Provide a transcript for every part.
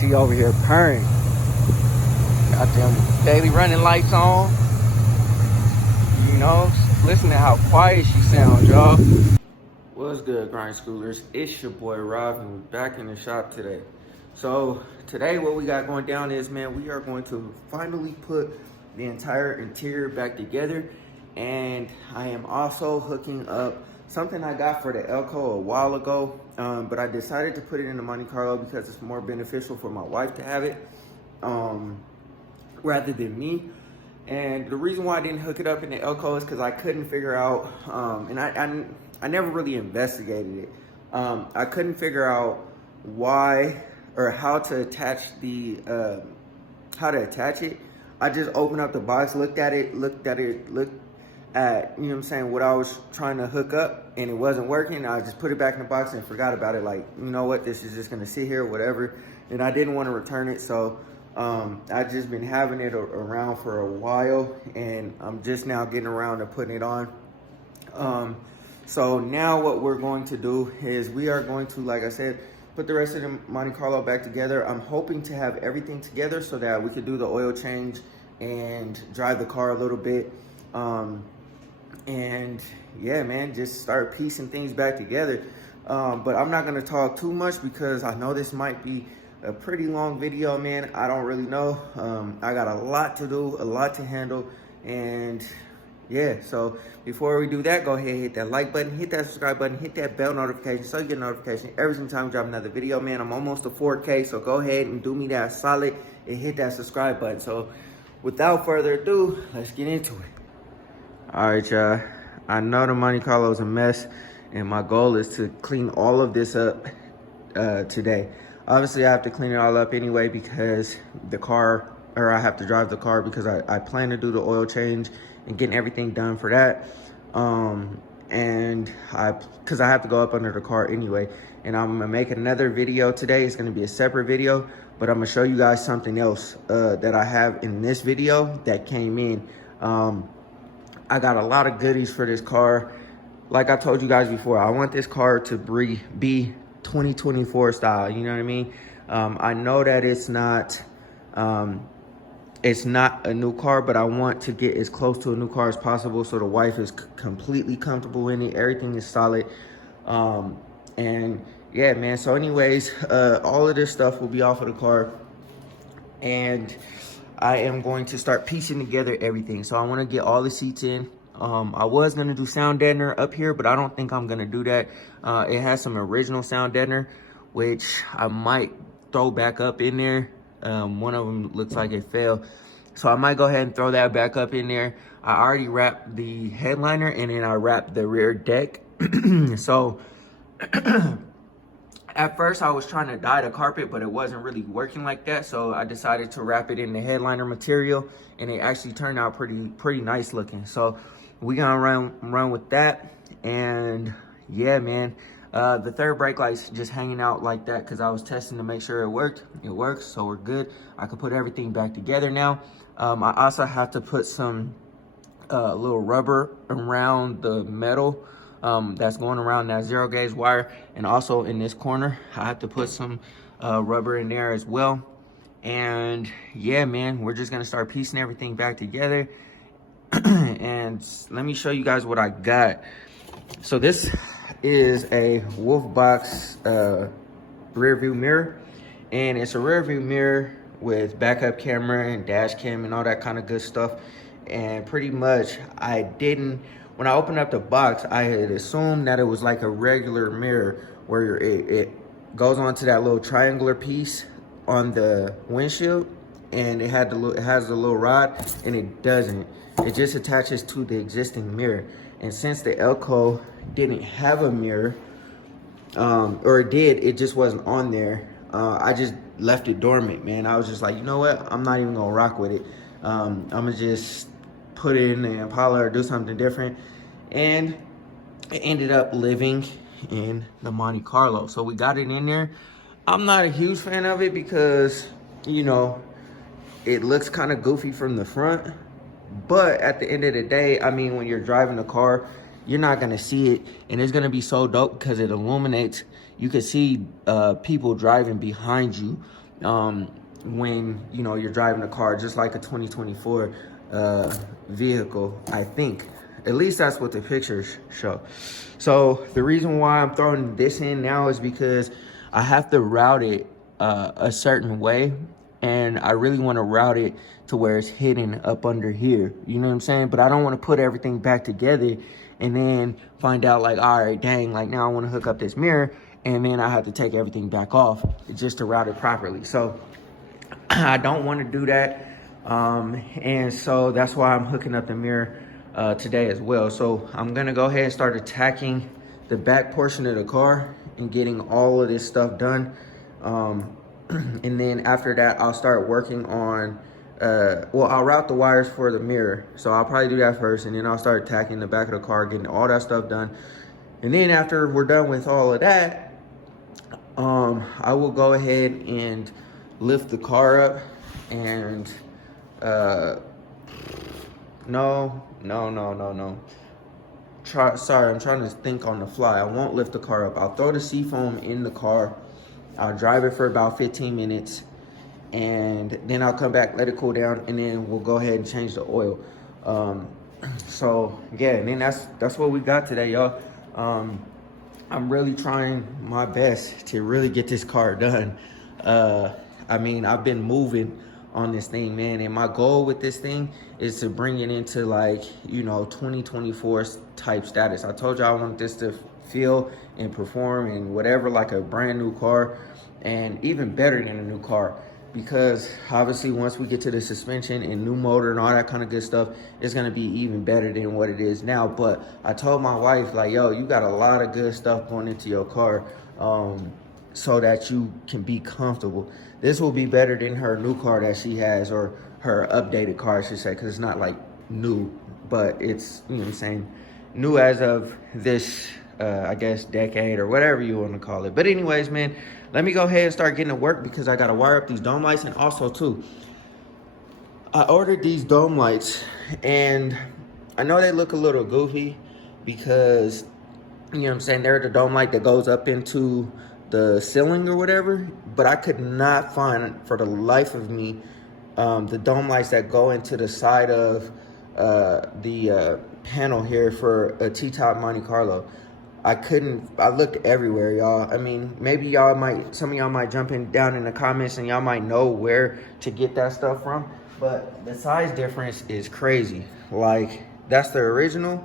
She over here purring. Got them daily running lights on. You know, listen to how quiet she sounds, y'all. What's good, grind schoolers? It's your boy Rob, and we're back in the shop today. So today what we got going down is, man, we are going to finally put the entire interior back together. And I am also hooking up something I got for the Elko a while ago, but I decided to put it in the Monte Carlo because it's more beneficial for my wife to have it rather than me. And the reason why I didn't hook it up in the Elko is because I couldn't figure out, and I never really investigated it. I couldn't figure out why or how to attach the, I just opened up the box, looked at, you know what I'm saying, what I was trying to hook up, and it wasn't working. I just put it back in the box and forgot about it. Like, you know what, this is just gonna sit here, whatever. And I didn't want to return it, so I just been having it around for a while, and I'm just now getting around to putting it on. So now what we're going to do is we are going to, like I said, put the rest of the Monte Carlo back together. I'm hoping to have everything together so that we could do the oil change and drive the car a little bit. And yeah, man, just start piecing things back together. But I'm not gonna talk too much because I know this might be a pretty long video, man. I don't really know. I got a lot to do, a lot to handle, and yeah, so before we do that, go ahead and hit that like button, hit that subscribe button, hit that bell notification so you get a notification every single time we drop another video, man. I'm almost to 4K, so go ahead and do me that solid and hit that subscribe button. So without further ado, let's get into it. All right, y'all. I know the Monte Carlo is a mess, and my goal is to clean all of this up today. Obviously, I have to clean it all up anyway because I have to drive the car because I plan to do the oil change and getting everything done for that. Because I have to go up under the car anyway. And I'm gonna make another video today. It's gonna be a separate video, but I'm gonna show you guys something else that I have in this video that came in. I got a lot of goodies for this car. Like I told you guys before, I want this car to be 2024 style, you know what I mean? I know that it's not a new car, but I want to get as close to a new car as possible so the wife is completely comfortable in it. Everything is solid. And yeah, man, so anyways, all of this stuff will be off of the car, and I am going to start piecing together everything. So I want to get all the seats in. I was going to do sound deadener up here, but I don't think I'm going to do that. It has some original sound deadener, which I might throw back up in there. One of them looks like it fell. So I might go ahead and throw that back up in there. I already wrapped the headliner, and then I wrapped the rear deck. So at first I was trying to dye the carpet, but it wasn't really working like that. So I decided to wrap it in the headliner material, and it actually turned out pretty nice looking. So we gonna run with that. And yeah, man, the third brake light's just hanging out like that because I was testing to make sure it worked. It works, so we're good. I can put everything back together now. I also have to put some little rubber around the metal that's going around that 0 gauge wire, and also in this corner I have to put some rubber in there as well. And yeah, man, we're just gonna start piecing everything back together. And let me show you guys what I got. So this is a Wolf Box rear view mirror, and it's a rear view mirror with backup camera and dash cam and all that kind of good stuff. And pretty much when I opened up the box, I had assumed that it was like a regular mirror where it goes onto that little triangular piece on the windshield, and it has a little rod, and it doesn't. It just attaches to the existing mirror. And since the Elko didn't have a mirror, or it did, it just wasn't on there, I just left it dormant, man. I was just like, you know what? I'm not even gonna rock with it. I'm gonna just put it in the Impala or do something different. And it ended up living in the Monte Carlo. So we got it in there. I'm not a huge fan of it because, you know, it looks kind of goofy from the front. But at the end of the day, I mean, when you're driving the car, you're not gonna see it, and it's gonna be so dope because it illuminates. You can see people driving behind you, when, you know, you're driving a car, just like a 2024 vehicle, I think. At least that's what the pictures show. So the reason why I'm throwing this in now is because I have to route it a certain way, and I really want to route it to where it's hidden up under here. You know what I'm saying? But I don't want to put everything back together and then find out like, all right, dang, like now I want to hook up this mirror and then I have to take everything back off just to route it properly. So I don't want to do that. And so that's why I'm hooking up the mirror today as well. So I'm gonna go ahead and start attacking the back portion of the car and getting all of this stuff done. And then after that, I'll start working on, well, I'll route the wires for the mirror. So I'll probably do that first, and then I'll start attacking the back of the car, getting all that stuff done. And then after we're done with all of that, I will go ahead and lift the car up and, no. Sorry, I'm trying to think on the fly. I won't lift the car up. I'll throw the seafoam in the car. I'll drive it for about 15 minutes, and then I'll come back, let it cool down, and then we'll go ahead and change the oil. So yeah, and then that's what we got today, y'all. I'm really trying my best to really get this car done. I mean, I've been moving on this thing, man, and my goal with this thing is to bring it into, like, you know, 2024 type status. I told you I want this to feel and perform and whatever like a brand new car, and even better than a new car, because obviously once we get to the suspension and new motor and all that kind of good stuff, it's going to be even better than what it is now. But I told my wife, like, yo, you got a lot of good stuff going into your car, so that you can be comfortable. This will be better than her new car that she has, or her updated car, I should say, because it's not like new, but it's, you know what I'm saying, new as of this, I guess, decade or whatever you want to call it. But anyways, man, let me go ahead and start getting to work, because I got to wire up these dome lights. And also too, I ordered these dome lights, and I know they look a little goofy because, you know what I'm saying, they're the dome light that goes up into the ceiling or whatever, but I could not find for the life of me the dome lights that go into the side of the panel here for a T-top Monte Carlo. I looked everywhere, y'all. I mean, maybe some of y'all might jump in down in the comments and y'all might know where to get that stuff from, but the size difference is crazy. Like, that's the original,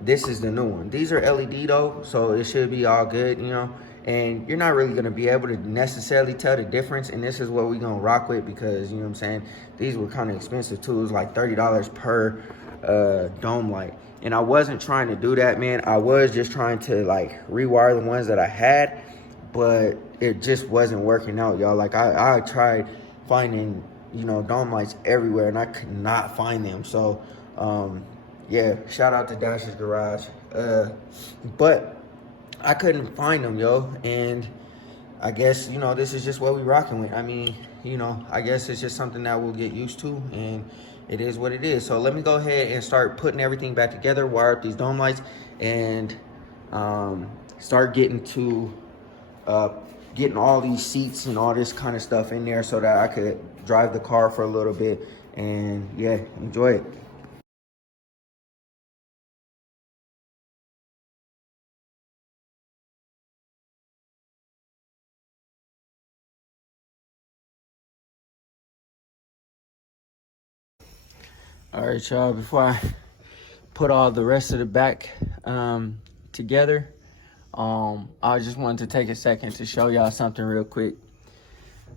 this is the new one. These are LED though, so it should be all good, you know. And you're not really gonna be able to necessarily tell the difference, and this is what we're gonna rock with, because, you know what I'm saying, these were kind of expensive too. It was like $30 per dome light. And I wasn't trying to do that, man. I was just trying to like rewire the ones that I had, but it just wasn't working out, y'all. Like I tried finding, you know, dome lights everywhere, and I could not find them. So yeah, shout out to Dash's Garage. But I couldn't find them, yo, and I guess, you know, this is just what we rocking with. I mean, you know, I guess it's just something that we'll get used to, and it is what it is. So let me go ahead and start putting everything back together, wire up these dome lights, and start getting to getting all these seats and all this kind of stuff in there so that I could drive the car for a little bit and, yeah, enjoy it. All right, y'all, before I put all the rest of the back together, I just wanted to take a second to show y'all something real quick.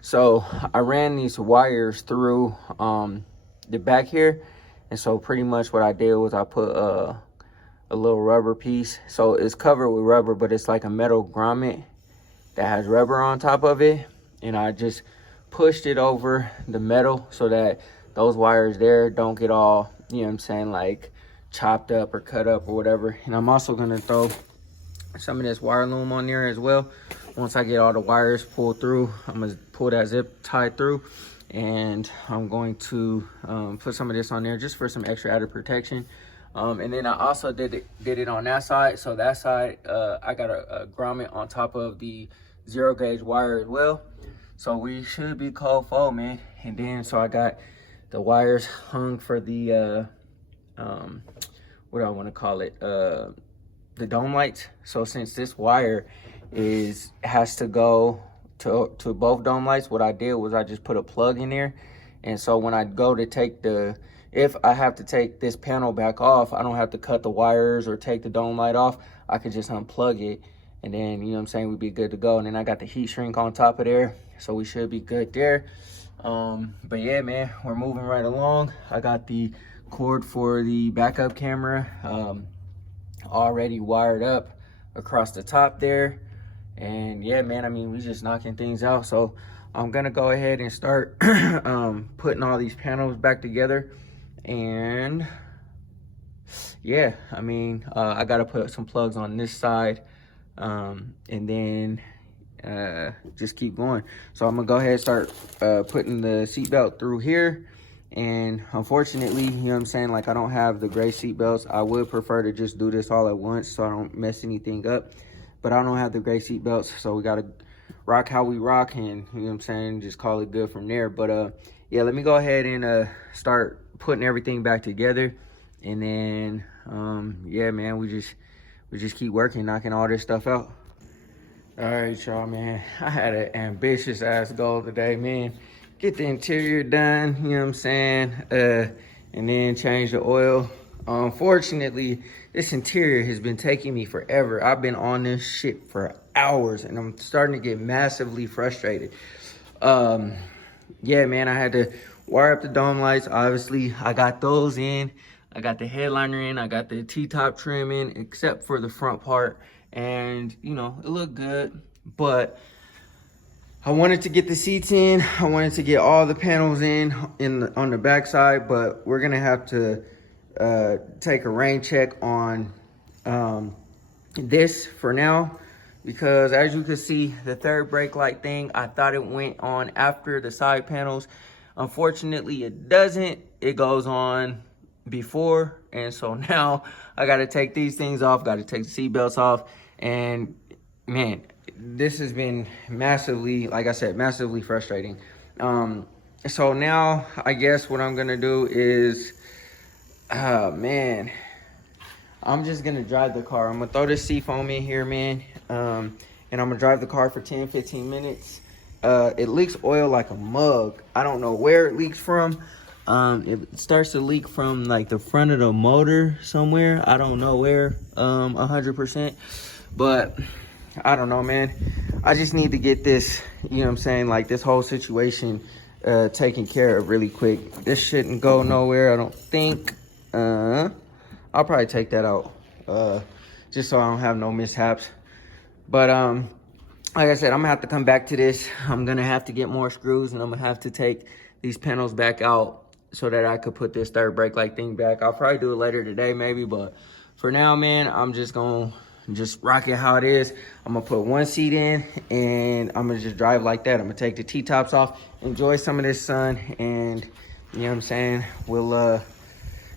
So I ran these wires through the back here, and so pretty much what I did was I put a little rubber piece. So it's covered with rubber, but it's like a metal grommet that has rubber on top of it, and I just pushed it over the metal so that those wires there don't get all, you know what I'm saying, like chopped up or cut up or whatever. And I'm also gonna throw some of this wire loom on there as well. Once I get all the wires pulled through, I'm gonna pull that zip tie through, and I'm going to put some of this on there just for some extra added protection. And then I also did it on that side. So that side, I got a grommet on top of the 0 gauge wire as well. So we should be cold full, man. And then, so I got the wires hung for the, what do I want to call it? The dome lights. So since this wire has to go to both dome lights, what I did was I just put a plug in there. And so when I go to take if I have to take this panel back off, I don't have to cut the wires or take the dome light off. I could just unplug it, and then, you know what I'm saying, we'd be good to go. And then I got the heat shrink on top of there, so we should be good there. But yeah, man, we're moving right along. I got the cord for the backup camera already wired up across the top there. And yeah, man, I mean, we just knocking things out. So I'm gonna go ahead and start putting all these panels back together. And yeah, I mean, I gotta put some plugs on this side, and then just keep going. So I'm gonna go ahead and start putting the seatbelt through here. And unfortunately, you know what I'm saying, like, I don't have the gray seatbelts. I would prefer to just do this all at once so I don't mess anything up, but I don't have the gray seatbelts, so we gotta rock how we rock, and you know what I'm saying, just call it good from there. But yeah, let me go ahead and start putting everything back together. And then yeah, man, we just keep working, knocking all this stuff out. All right, y'all, man, I had an ambitious ass goal today, man. Get the interior done, you know what I'm saying, and then change the oil. Unfortunately, this interior has been taking me forever. I've been on this shit for hours, and I'm starting to get massively frustrated. Yeah, man, I had to wire up the dome lights. Obviously, I got those in. I got the headliner in. I got the T-top trim in, except for the front part. And, you know, it looked good, but I wanted to get the seats in. I wanted to get all the panels on the back side, but we're gonna have to take a rain check on this for now, because as you can see, the third brake light thing, I thought it went on after the side panels. Unfortunately, it doesn't. It goes on before, and so now I got to take these things off, got to take the seat belts off, and man, this has been massively, like I said, massively frustrating. So now I guess what I'm gonna do is, man, I'm just gonna drive the car. I'm gonna throw this seafoam in here, man, and I'm gonna drive the car for 10-15 minutes. It leaks oil like a mug. I don't know where it leaks from. It starts to leak from like the front of the motor somewhere. I don't know where 100%, but I don't know, man. I just need to get this, you know what I'm saying, like this whole situation taken care of really quick. This shouldn't go nowhere, I don't think. I'll probably take that out just so I don't have no mishaps. But like I said, I'm gonna have to come back to this. I'm gonna have to get more screws, and I'm gonna have to take these panels back out so that I could put this third brake light thing back. I'll probably do it later today maybe, but for now, man, I'm just gonna rock it how it is. I'm gonna put one seat in, and I'm gonna just drive like that. I'm gonna take the T-tops off, enjoy some of this sun, and you know what I'm saying, we'll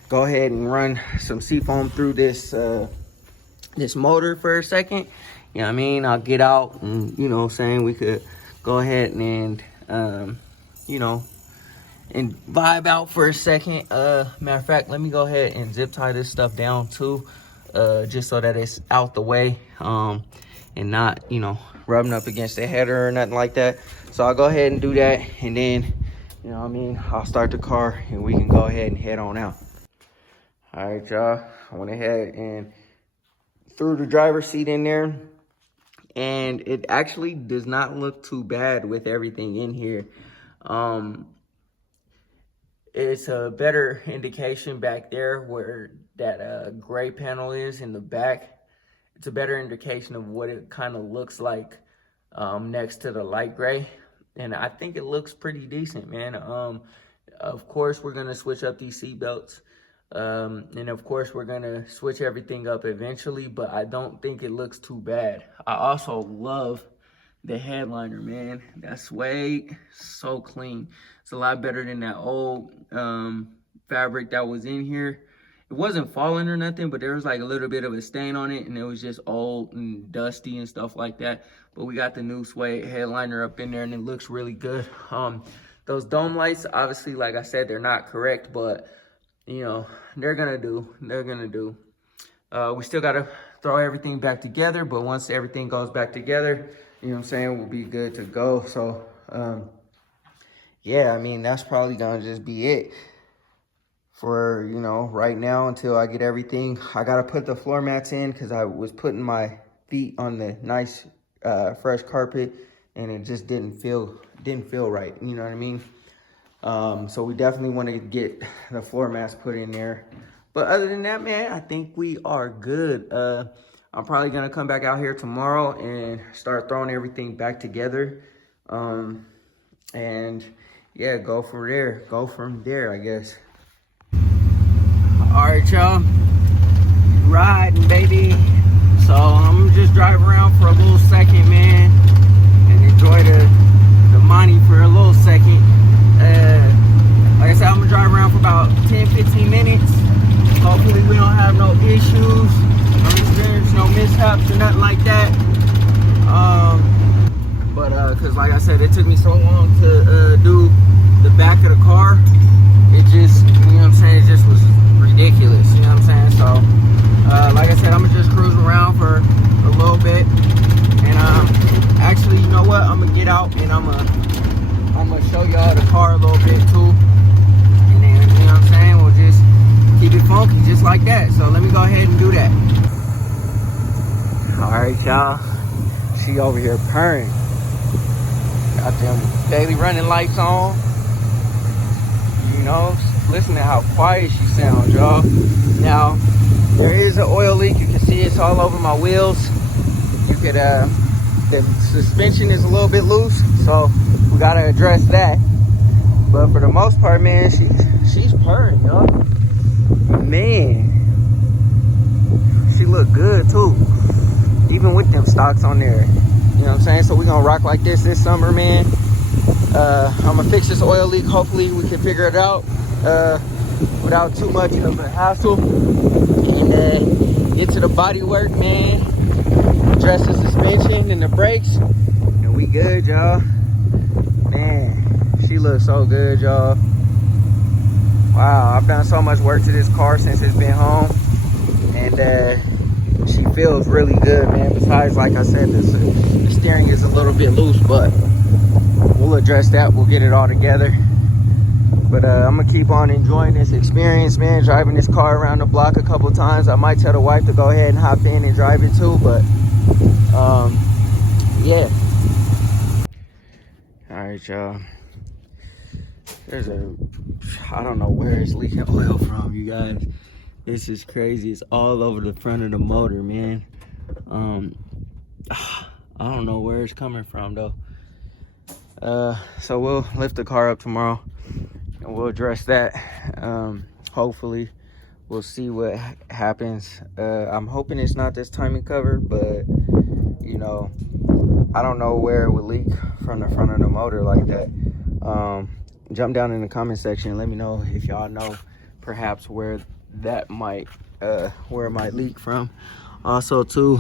go ahead and run some seafoam through this this motor for a second. You know what I mean? I'll get out, and you know what I'm saying, we could go ahead and you know, and vibe out for a second. Matter of fact, let me go ahead and zip tie this stuff down too, just so that it's out the way, and not, you know, rubbing up against the header or nothing like that. So I'll go ahead and do that, and then, you know what I mean, I'll start the car and we can go ahead and head on out. All right, y'all, I went ahead and threw the driver's seat in there, and it actually does not look too bad with everything in here. It's a better indication back there where that gray panel is in the back. It's a better indication of what it kind of looks like next to the light gray. And I think it looks pretty decent, man. Of course, we're gonna switch up these seat belts. And of course, we're gonna switch everything up eventually, but I don't think it looks too bad. I also love the headliner, man. That suede, so clean. It's a lot better than that old fabric that was in here. it wasn't falling or nothing, but there was like a little bit of a stain on it, and it was just old and dusty and stuff like that. But we got the new suede headliner up in there, and it looks really good. Those dome lights, obviously, like I said, they're not correct, but you know, they're gonna do. We still gotta throw everything back together, but once everything goes back together, you know what I'm saying, we'll be good to go. So yeah, I mean, that's probably gonna just be it for, you know, right now until I get everything. I gotta put the floor mats in because I was putting my feet on the nice fresh carpet, and it just didn't feel right, you know what I mean? So we definitely want to get the floor mats put in there. But other than that, man, I think we are good. I'm probably gonna come back out here tomorrow and start throwing everything back together. And yeah, go from there, I guess. All right, y'all, riding, baby. So I'm gonna just drive around for a little second, man, and enjoy the Monte for a little second. Like I said, I'm gonna drive around for about 10-15 minutes. Hopefully we don't have no issues, no experience, no mishaps or nothing like that. Cause like I said, it took me so long to do the back of the car. It just, you know what I'm saying, it just was ridiculous, you know what I'm saying? So like I said, I'm gonna just cruise around for a little bit, and actually, you know what, I'm gonna get out and I'm gonna show y'all the car a little bit too, and then, you know what I'm saying, we'll just keep it funky just like that. So let me go ahead and do that. All right, y'all, she over here purring. Got them daily running lights on. You know, listen to how quiet she sounds, y'all. Now, there is an oil leak. You can see it's all over my wheels. You could, the suspension is a little bit loose, so we gotta address that. But for the most part, man, she's purring, y'all. Man, she look good too, even with them stocks on there. You know what I'm saying? So we gonna rock like this summer, man. I'm gonna fix this oil leak. Hopefully we can figure it out without too much of a hassle, and get to the body work, man. Address the suspension and the brakes, and we good, y'all. Man, she looks so good, y'all. Wow, I've done so much work to this car since it's been home, and she feels really good, man. Besides, like I said, the steering is a little bit loose, but we'll address that. We'll get it all together. But I'm gonna keep on enjoying this experience, man. Driving this car around the block a couple times. I might tell the wife to go ahead and hop in and drive it too, but yeah. All right, y'all. I don't know where it's leaking oil from, you guys. This is crazy. It's all over the front of the motor, man. I don't know where it's coming from though. So we'll lift the car up tomorrow and we'll address that. Hopefully we'll see what happens. I'm hoping it's not this timing cover, but you know, I don't know where it would leak from the front of the motor like that. Jump down in the comment section and let me know if y'all know perhaps where that might where it might leak from. Also too,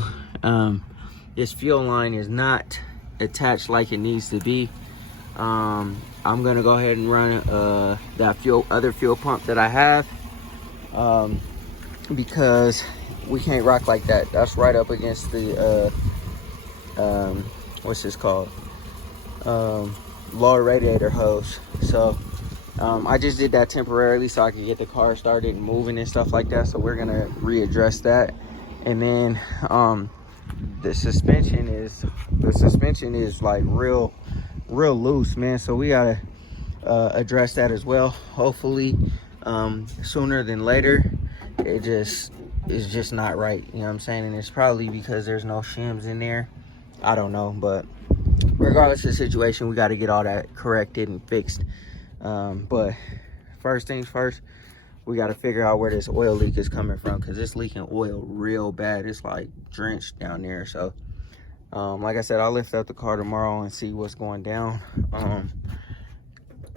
this fuel line is not attached like it needs to be. I'm gonna go ahead and run that other fuel pump that I have, because we can't rock like that. That's right up against the what's this called, lower radiator hose. So I just did that temporarily so I could get the car started and moving and stuff like that. So we're gonna readdress that. And then the suspension is like real loose, man. So we gotta address that as well. Hopefully sooner than later. It's just not right, you know what I'm saying? And it's probably because there's no shims in there. I don't know, but regardless of the situation, we got to get all that corrected and fixed. But first things first, we got to figure out where this oil leak is coming from, because it's leaking oil real bad. It's like drenched down there. So like I said, I'll lift up the car tomorrow and see what's going down.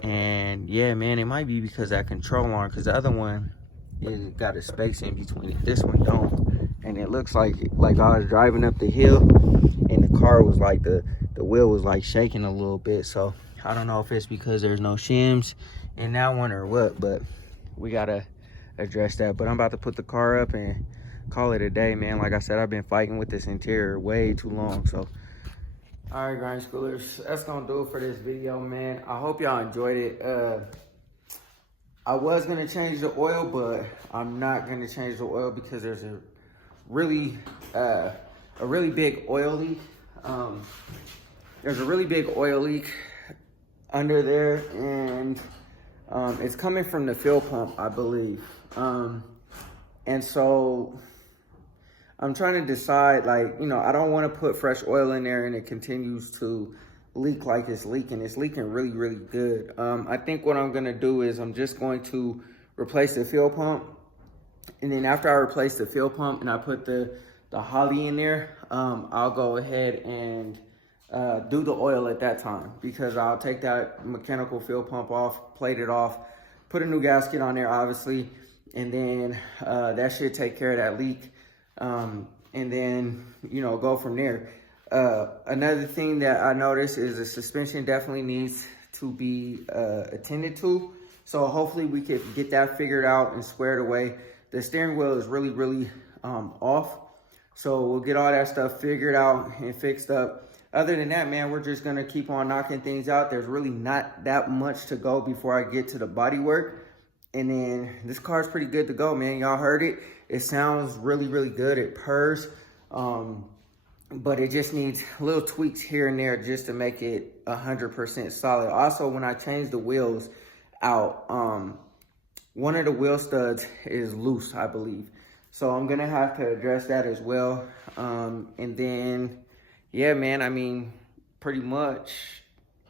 And yeah, man, it might be because that control arm, because the other one it got a space in between it. This one don't. And it looks like I was driving up the hill and the car was like, the wheel was like shaking a little bit. So I don't know if it's because there's no shims in that one or what, but we gotta address that. But I'm about to put the car up and call it a day, man. Like I said, I've been fighting with this interior way too long. So all right, grind schoolers, that's gonna do it for this video, man. I hope y'all enjoyed it. I was gonna change the oil, but I'm not gonna change the oil because there's a really big oil leak. There's a really big oil leak under there, and it's coming from the fuel pump, I believe. And so I'm trying to decide, like, you know, I don't want to put fresh oil in there and it continues to leak like it's leaking. It's leaking really, really good. I think what I'm going to do is I'm just going to replace the fuel pump. And then after I replace the fuel pump and I put the Holly in there, I'll go ahead and do the oil at that time, because I'll take that mechanical fuel pump off, plate it off, put a new gasket on there, obviously. And then that should take care of that leak. And then, you know, go from there. Another thing that I noticed is the suspension definitely needs to be attended to. So hopefully we could get that figured out and squared away. The steering wheel is really, really off. So we'll get all that stuff figured out and fixed up. Other than that, man, we're just gonna keep on knocking things out. There's really not that much to go before I get to the body work. And then this car's pretty good to go, man. Y'all heard it. It sounds really, really good. It purrs. But it just needs little tweaks here and there just to make it 100% solid. Also, when I change the wheels out, one of the wheel studs is loose, I believe. So I'm gonna have to address that as well. And then, yeah, man, I mean, pretty much,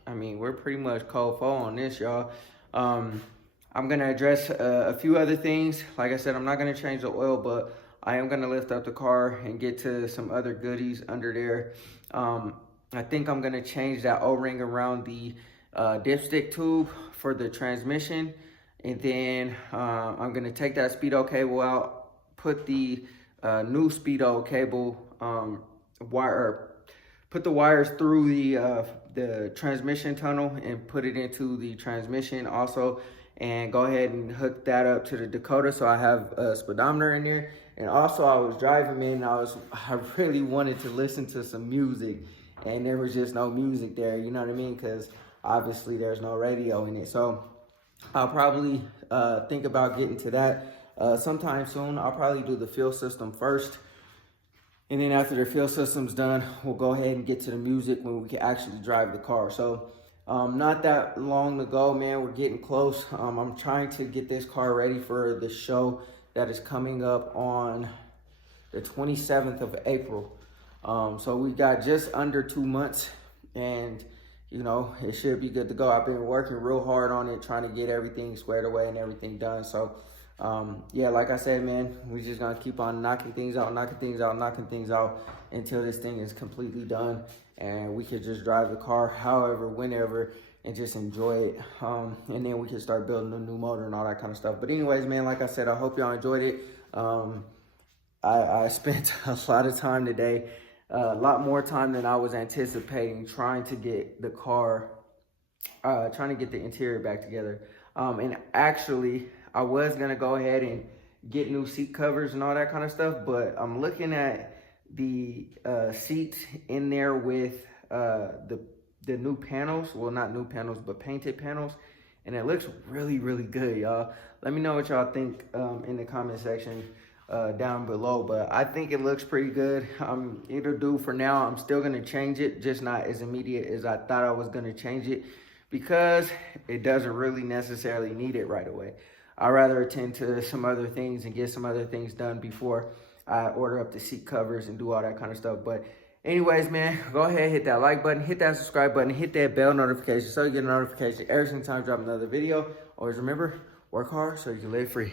we're pretty much cold full on this, y'all. I'm gonna address a few other things. Like I said, I'm not gonna change the oil, but I am gonna lift up the car and get to some other goodies under there. I think I'm gonna change that O-ring around the dipstick tube for the transmission. And then I'm gonna take that speedo cable out, put the new speedo cable put the wires through the transmission tunnel and put it into the transmission also, and go ahead and hook that up to the Dakota so I have a speedometer in there. And also, I was driving, man, I really wanted to listen to some music, and there was just no music there, you know what I mean? Because obviously there's no radio in it. So I'll probably think about getting to that sometime soon. I'll probably do the fuel system first. And then after the fuel system's done, we'll go ahead and get to the music when we can actually drive the car. So not that long to go, man. We're getting close. I'm trying to get this car ready for the show that is coming up on the 27th of April. So we got just under 2 months, and you know, it should be good to go. I've been working real hard on it, trying to get everything squared away and everything done. So yeah, like I said, man, we're just gonna keep on knocking things out until this thing is completely done and we could just drive the car however, whenever, and just enjoy it. And then we can start building a new motor and all that kind of stuff. But anyways, man, like I said, I hope y'all enjoyed it. I spent a lot of time today, a lot more time than I was anticipating, trying to get the car, trying to get the interior back together. And actually, I was gonna go ahead and get new seat covers and all that kind of stuff, but I'm looking at the seats in there with the new panels. Well, not new panels, but painted panels. And it looks really, really good, y'all. Let me know what y'all think in the comment section down below. But I think it looks pretty good. It'll do for now. I'm still gonna change it, just not as immediate as I thought I was gonna change it, because it doesn't really necessarily need it right away. I'd rather attend to some other things and get some other things done before I order up the seat covers and do all that kind of stuff. But anyways, man, go ahead, hit that like button, hit that subscribe button, hit that bell notification so you get a notification every single time I drop another video. Always remember, work hard so you can live free.